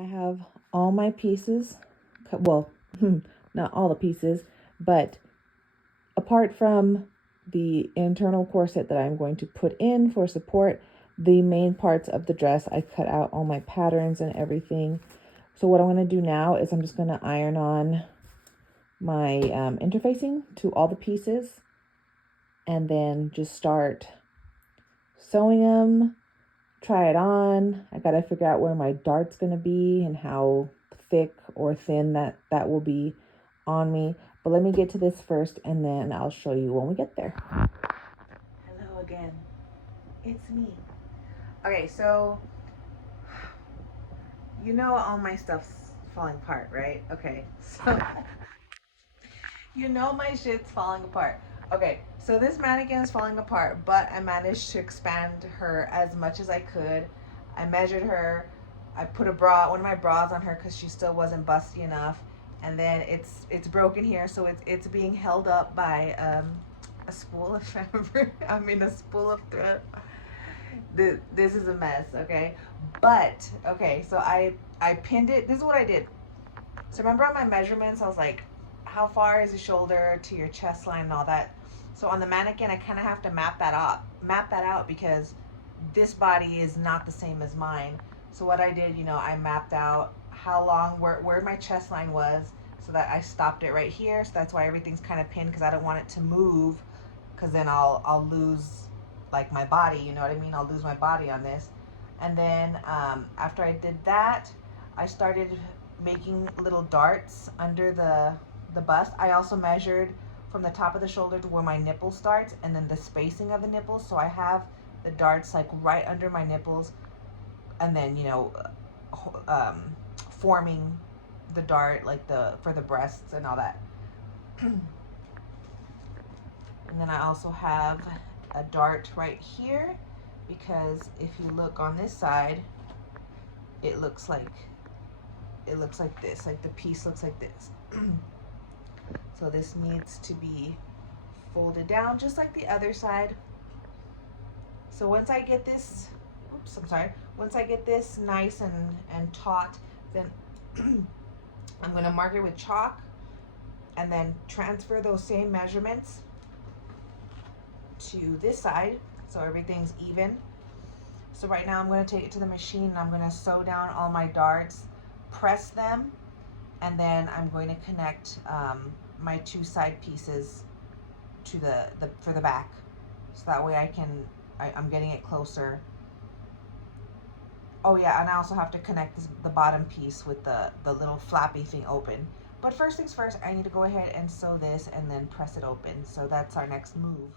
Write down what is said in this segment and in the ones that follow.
I have all my pieces, well, not all the pieces, but apart from the internal corset that I'm going to put in for support, the main parts of the dress, I cut out all my patterns and everything. So what I'm going to do now is I'm just going to iron on my interfacing to all the pieces and then just start sewing them, try it on. I got to figure out where my dart's going to be and how thick or thin that will be on me. But let me get to this first and then I'll show you when we get there. Hello again. It's me. Okay, so you know all my stuff's falling apart, right? Okay, so you know my shit's falling apart. Okay, so this mannequin is falling apart, but I managed to expand her as much as I could. I measured her. I put one of my bras on her because she still wasn't busty enough. And then it's broken here, so it's being held up by a spool of fabric. A spool of thread. This is a mess, okay? But okay, so I pinned it. This is what I did. So remember on my measurements, I was like, how far is the shoulder to your chest line and all that. So on the mannequin, I kind of have to map that out because this body is not the same as mine. So what I did, I mapped out how long, where my chest line was, so that I stopped it right here. So that's why everything's kind of pinned, because I don't want it to move, because then I'll lose like my body, you know what I mean? I'll lose my body on this. And then after I did that, I started making little darts under the bust. I also measured from the top of the shoulder to where my nipple starts, and then the spacing of the nipples. So I have the darts like right under my nipples, and then forming the dart like for the breasts and all that. And then I also have a dart right here, because if you look on this side, it looks like this, like the piece looks like this. So this needs to be folded down just like the other side. So once I get this, once I get this nice and taut, then I'm going to mark it with chalk and then transfer those same measurements to this side so everything's even. So right now I'm going to take it to the machine and I'm going to sew down all my darts, press them, and then I'm going to connect my two side pieces to for the back, so that way I'm getting it closer. Oh yeah, and I also have to connect the bottom piece with the little flappy thing open. But first things first, I need to go ahead and sew this and then press it open. So that's our next move.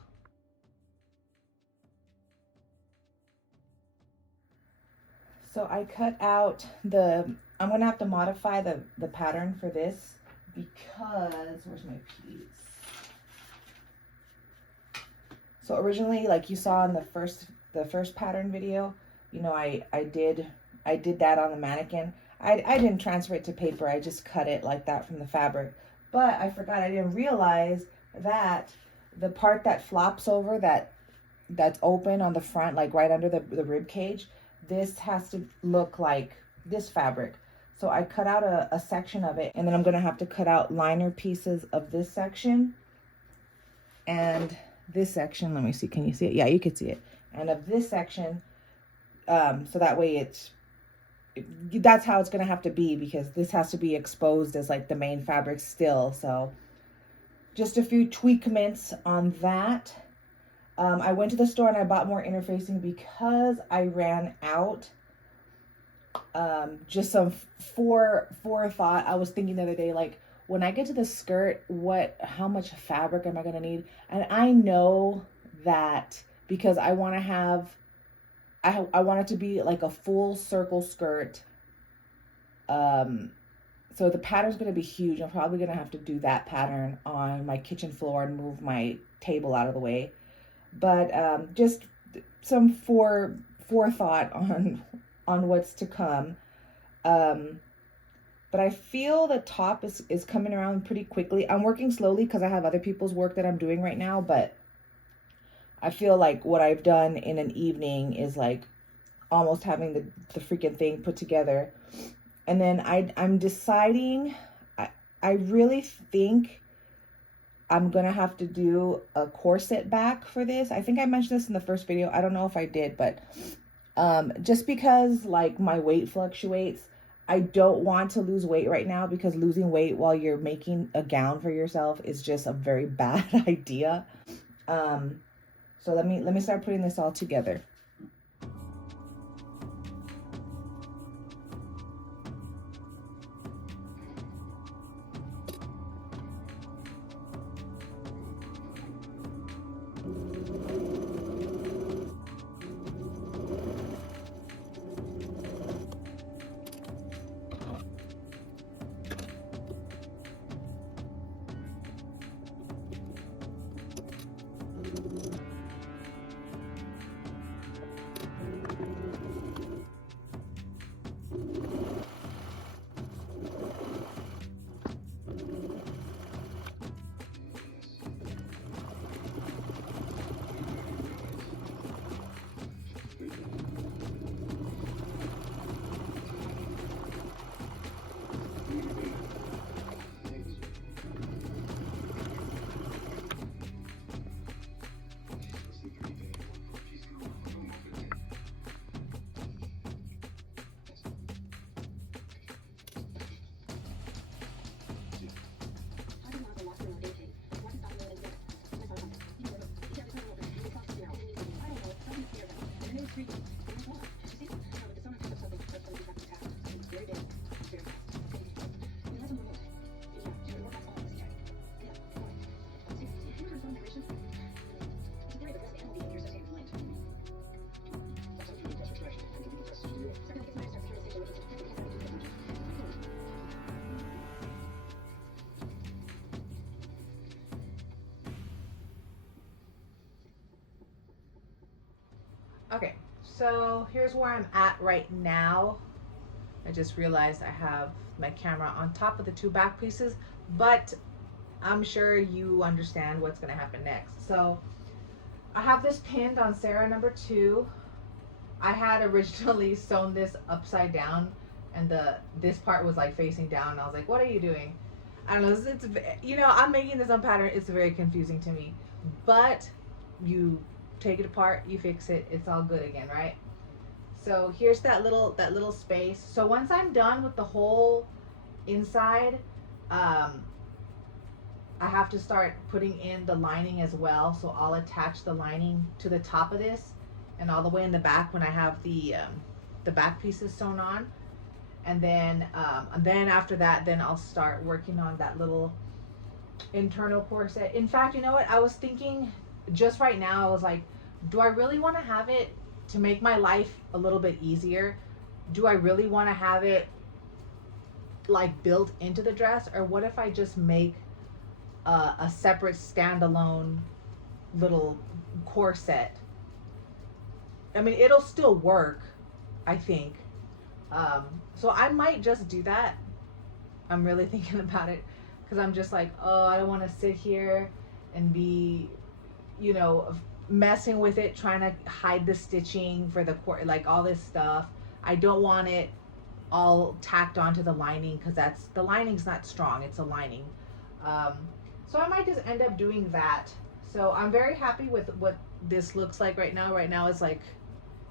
So I cut out I'm gonna have to modify the pattern for this, because, where's my piece? So originally, like you saw in the first pattern video, I did that on the mannequin. I didn't transfer it to paper, I just cut it like that from the fabric. But I forgot, I didn't realize that the part that flops over, that's open on the front, like right under the rib cage, this has to look like this fabric. So I cut out a section of it, and then I'm going to have to cut out liner pieces of this section and this section. Let me see, can you see it? Yeah, you can see it. And of this section, so that way that's how it's going to have to be, because this has to be exposed as like the main fabric still. So just a few tweakments on that. I went to the store and I bought more interfacing because I ran out. Just some forethought. I was thinking the other day, like, when I get to the skirt, how much fabric am I going to need? And I know that because I want I want it to be like a full circle skirt. So the pattern's going to be huge. I'm probably going to have to do that pattern on my kitchen floor and move my table out of the way. But just some forethought on what's to come. But I feel the top is coming around pretty quickly. I'm working slowly because I have other people's work that I'm doing right now, but I feel like what I've done in an evening is like almost having the freaking thing put together. And then I'm deciding, I really think I'm gonna have to do a corset back for this. I think I mentioned this in the first video. I don't know if I did, but just because like my weight fluctuates, I don't want to lose weight right now, because losing weight while you're making a gown for yourself is just a very bad idea. So let me start putting this all together. Okay, so here's where I'm at right now. I just realized I have my camera on top of the two back pieces, but I'm sure you understand what's gonna happen next. So I have this pinned on Sarah number 2. I had originally sewn this upside down, and this part was like facing down. And I was like, what are you doing? I don't know, it's you know, I'm making this on pattern. It's very confusing to me, but you take it apart, you fix it, it's all good again, right? So here's that little space. So once I'm done with the whole inside, I have to start putting in the lining as well. So I'll attach the lining to the top of this and all the way in the back when I have the back pieces sewn on. And then after that, then I'll start working on that little internal corset. In fact, you know what? I was thinking just right now, I was like, do I really want to have it to make my life a little bit easier? Do I really want to have it like built into the dress, or what if I just make a separate standalone little corset? I mean, it'll still work, I think. So I might just do that. I'm really thinking about it, because I'm just like, oh, I don't want to sit here and be, you know, messing with it, trying to hide the stitching for the like all this stuff. I don't want it all tacked onto the lining, because the lining's not strong. It's a lining. So I might just end up doing that. So I'm very happy with what this looks like right now. Right now it's like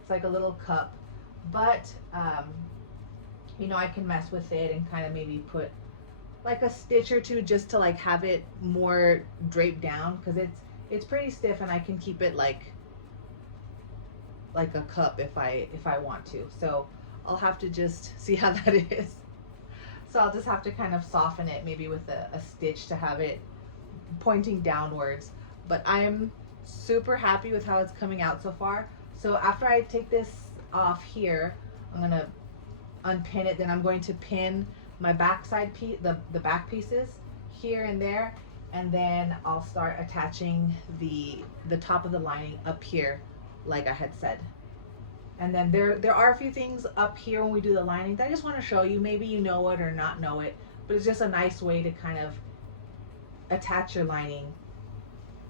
a little cup, but you know, I can mess with it and kind of maybe put like a stitch or two just to like have it more draped down, because it's pretty stiff, and I can keep it like a cup if I want to. So I'll have to just see how that is. So I'll just have to kind of soften it maybe with a stitch to have it pointing downwards. But I'm super happy with how it's coming out so far. So after I take this off here, I'm gonna unpin it. Then I'm going to pin my backside piece, the back pieces here and there, and then I'll start attaching the top of the lining up here, like I had said. And then there are a few things up here when we do the lining that I just want to show you. Maybe you know it or not know it, but it's just a nice way to kind of attach your lining,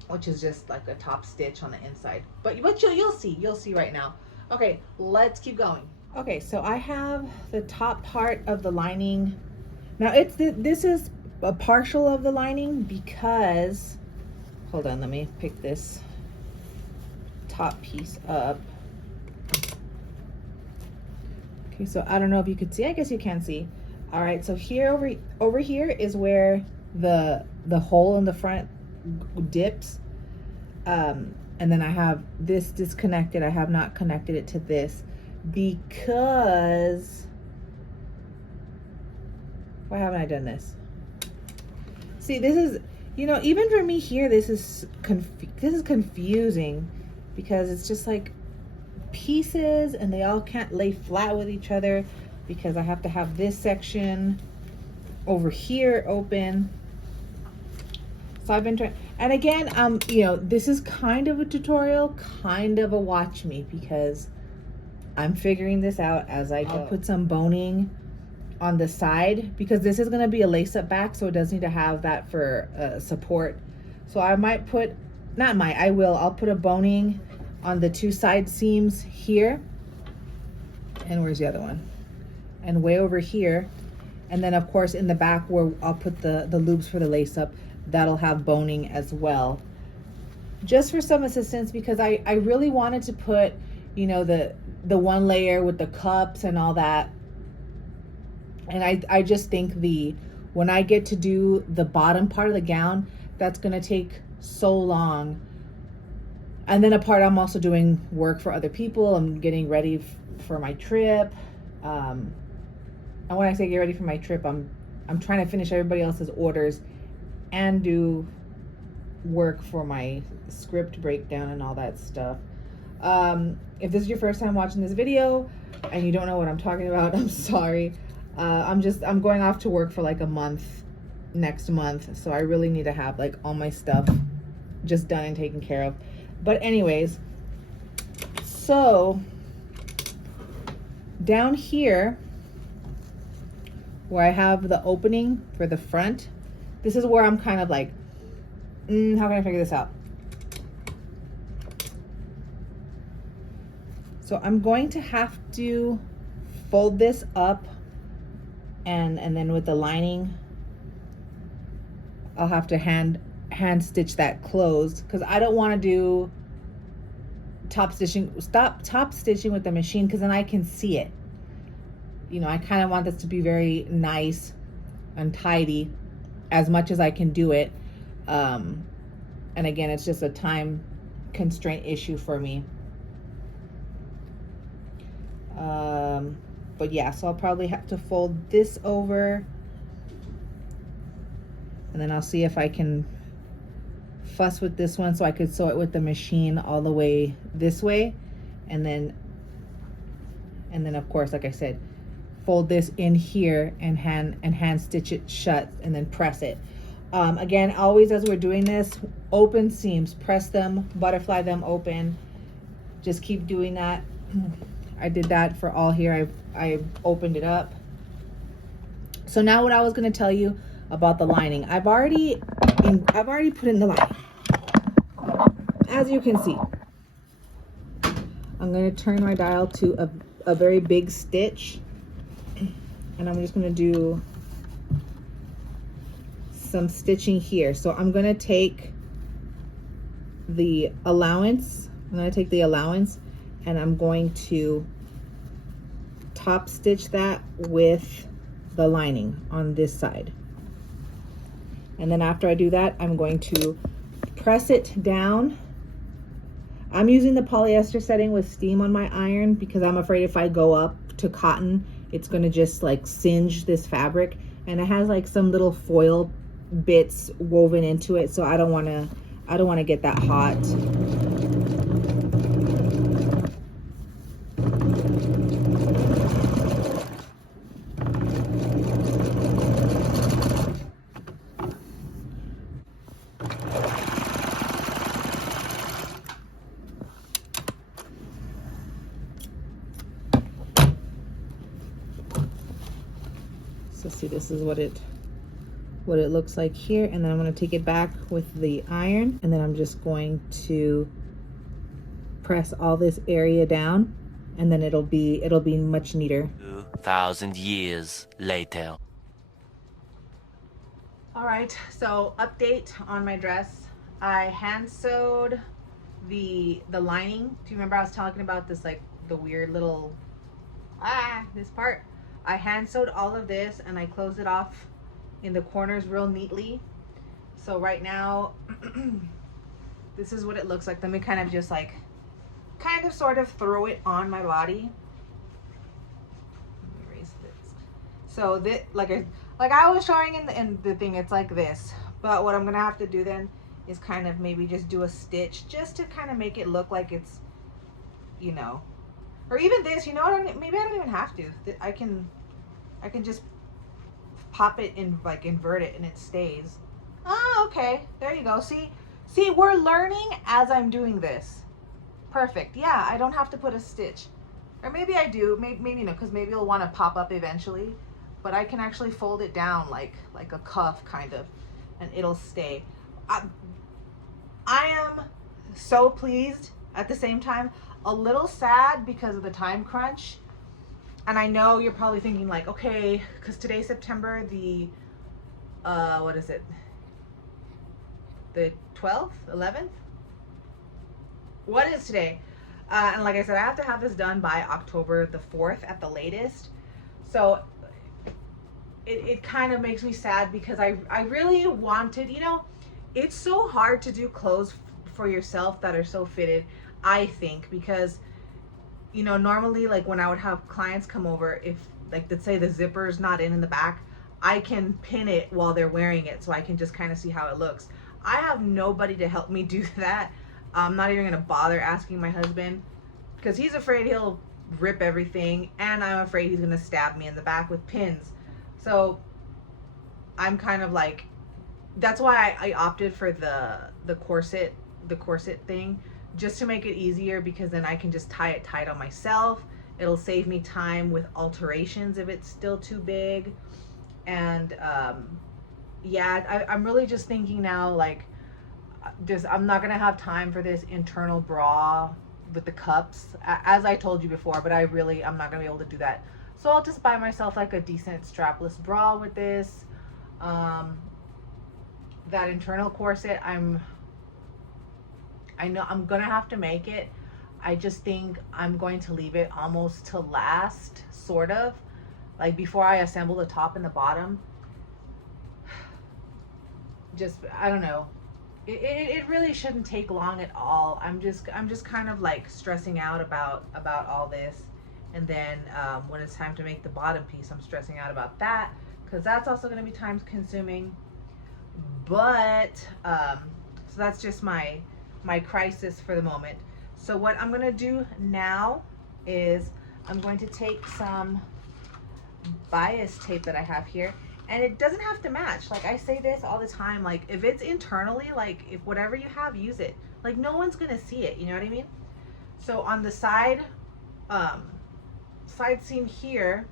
which is just like a top stitch on the inside. But you'll see right now. Okay, let's keep going. Okay, so I have the top part of the lining. Now this is a partial of the lining because, hold on, let me pick this top piece up. Okay, so I don't know if you could see. I guess you can see. All right, so here over here is where the hole in the front dips. And then I have this disconnected. I have not connected it to this because, why haven't I done this? See, this is, you know, even for me here, this is confusing because it's just like pieces and they all can't lay flat with each other because I have to have this section over here open. So I've been trying, and again, you know, this is kind of a tutorial, kind of a watch me, because I'm figuring this out as I go. I'll put some boning on the side because this is going to be a lace-up back, so it does need to have that for support. So I might put, I'll put a boning on the two side seams here. And where's the other one? And way over here. And then of course in the back where I'll put the loops for the lace-up, that'll have boning as well, just for some assistance, because I really wanted to put, you know, the one layer with the cups and all that. And I just think when I get to do the bottom part of the gown, that's gonna take so long. And then I'm also doing work for other people. I'm getting ready for my trip. And when I say get ready for my trip, I'm trying to finish everybody else's orders and do work for my script breakdown and all that stuff. If this is your first time watching this video and you don't know what I'm talking about, I'm sorry. I'm going off to work for like a month next month, so I really need to have like all my stuff just done and taken care of. But anyways, so down here where I have the opening for the front, this is where I'm kind of like, how can I figure this out? So I'm going to have to fold this up, and then with the lining, I'll have to hand stitch that closed, because I don't want to do top stitching with the machine, because then I can see it. You know, I kind of want this to be very nice and tidy as much as I can do it. And again, it's just a time constraint issue for me. But yeah, so I'll probably have to fold this over, and then I'll see if I can fuss with this one so I could sew it with the machine all the way this way, and then of course, like I said, fold this in here and hand stitch it shut and then press it. Again, always as we're doing this, open seams, press them, butterfly them open. Just keep doing that. I did that for all here. I opened it up. So now what I was going to tell you about the lining. I've already put in the lining. As you can see, I'm going to turn my dial to a very big stitch, and I'm just going to do some stitching here. So I'm going to take the allowance. And I'm going to top stitch that with the lining on this side. And then after I do that, I'm going to press it down. I'm using the polyester setting with steam on my iron because I'm afraid if I go up to cotton, it's going to just like singe this fabric. And it has like some little foil bits woven into it, so I don't want to get that hot. So see, this is what it looks like here, and then I'm going to take it back with the iron, and then I'm just going to press all this area down, and then it'll be much neater. 2,000 years later. All right, so update on my dress. I hand sewed the lining. Do you remember I was talking about this, like the weird little this part? I hand sewed all of this and I closed it off in the corners real neatly. So right now this is what it looks like. Let me kind of just like sort of throw it on my body. Let me erase this. So this, like I was showing in the thing, it's like this. But what I'm gonna have to do then is kind of maybe just do a stitch just to kind of make it look like it's, you know, or even this, you know what, maybe I don't even have to. I can just pop it in, like invert it, and it stays. Ah, okay, there you go. See, we're learning as I'm doing this. Perfect. Yeah, I don't have to put a stitch, or maybe I do. Maybe no, because maybe it'll want to pop up eventually. But I can actually fold it down like a cuff kind of, and it'll stay. I am so pleased, at the same time a little sad because of the time crunch. And I know you're probably thinking like, okay, because today's September the what is it, the 12th, 11th, what is today? And like I said, I have to have this done by October the 4th at the latest. So it kind of makes me sad because I really wanted, you know, it's so hard to do clothes for yourself that are so fitted, I think, because, you know, normally like when I would have clients come over, if like, let's say the zipper's not in the back, I can pin it while they're wearing it so I can just kind of see how it looks. I have nobody to help me do that. I'm not even gonna bother asking my husband because he's afraid he'll rip everything, and I'm afraid he's gonna stab me in the back with pins. So I'm kind of like, that's why I opted for the corset thing, just to make it easier, because then I can just tie it tight on myself. It'll save me time with alterations if it's still too big. And yeah, I'm really just thinking now, like, I'm not gonna have time for this internal bra with the cups, as I told you before, but I'm not gonna be able to do that. So I'll just buy myself like a decent strapless bra with this. That internal corset, I know I'm gonna have to make it. I just think I'm going to leave it almost to last, sort of, like before I assemble the top and the bottom. Just, I don't know. It really shouldn't take long at all. I'm just kind of like stressing out about all this. And then when it's time to make the bottom piece, I'm stressing out about that, because that's also going to be time consuming. But so that's just my crisis for the moment. So what I'm going to do now is I'm going to take some bias tape that I have here, and it doesn't have to match. Like I say this all the time, like if it's internally, like if whatever you have, use it. Like no one's going to see it, you know what I mean? So on the side seam here,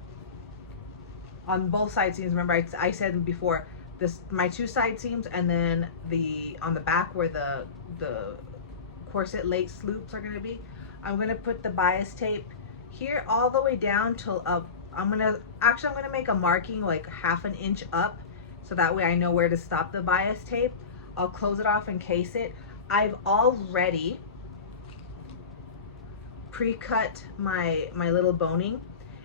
on both side seams, remember I said before, this, my two side seams, and then on the back where the corset lace loops are going to be, I'm going to put the bias tape here all the way down till I'm going to make a marking like 1/2 inch up, so that way I know where to stop the bias tape. I'll close it off and case it. I've already pre-cut my little boning.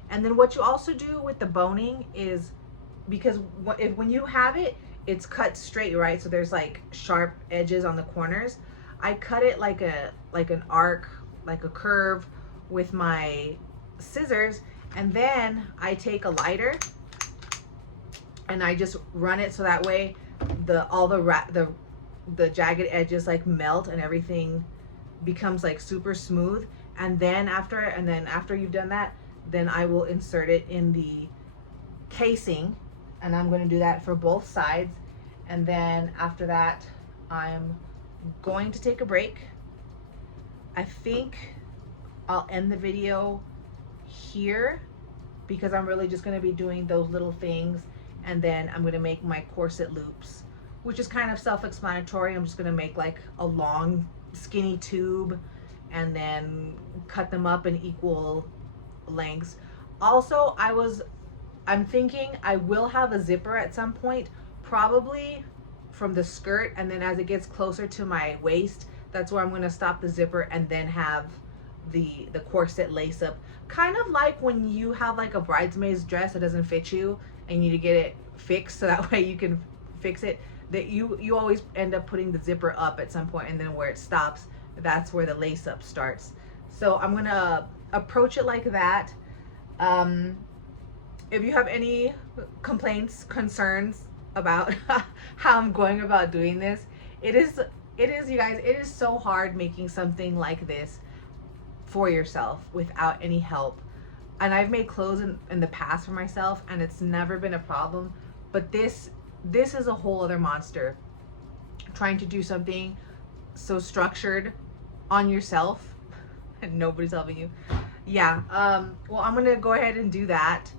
And then what you also do with the boning is, because when you have it, it's cut straight, right? So there's like sharp edges on the corners. I cut it like an arc, like a curve with my scissors, and then I take a lighter and I just run it so that way all the jagged edges like melt and everything becomes like super smooth. And then after you've done that, then I will insert it in the casing, and I'm going to do that for both sides. And then after that, I'm going to take a break. I think I'll end the video here, because I'm really just going to be doing those little things, and then I'm going to make my corset loops, which is kind of self-explanatory. I'm just going to make like a long skinny tube, and then cut them up in equal lengths. Also, I'm thinking I will have a zipper at some point, probably from the skirt, and then as it gets closer to my waist, that's where I'm going to stop the zipper and then have the corset lace up, kind of like when you have like a bridesmaid's dress that doesn't fit you and you need to get it fixed so that way you can fix it, that you always end up putting the zipper up at some point, and then where it stops, that's where the lace up starts. So I'm gonna approach it like that. If you have any complaints, concerns about how I'm going about doing this, it is you guys, it is so hard making something like this for yourself without any help. And I've made clothes in the past for myself and it's never been a problem, but this is a whole other monster. Trying to do something so structured on yourself and nobody's helping you. Yeah, well, I'm gonna go ahead and do that.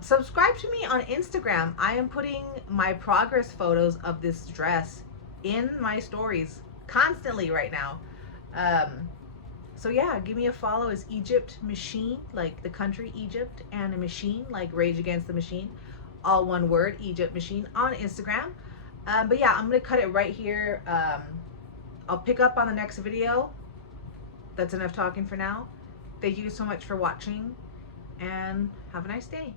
Subscribe to me on Instagram. I am putting my progress photos of this dress in my stories constantly right now. So yeah, give me a follow. It's Egypt Machine, like the country Egypt, and a machine like Rage Against the Machine. All one word, Egypt Machine, on Instagram. But yeah, I'm gonna cut it right here. I'll pick up on the next video. That's enough talking for now. Thank you so much for watching and have a nice day.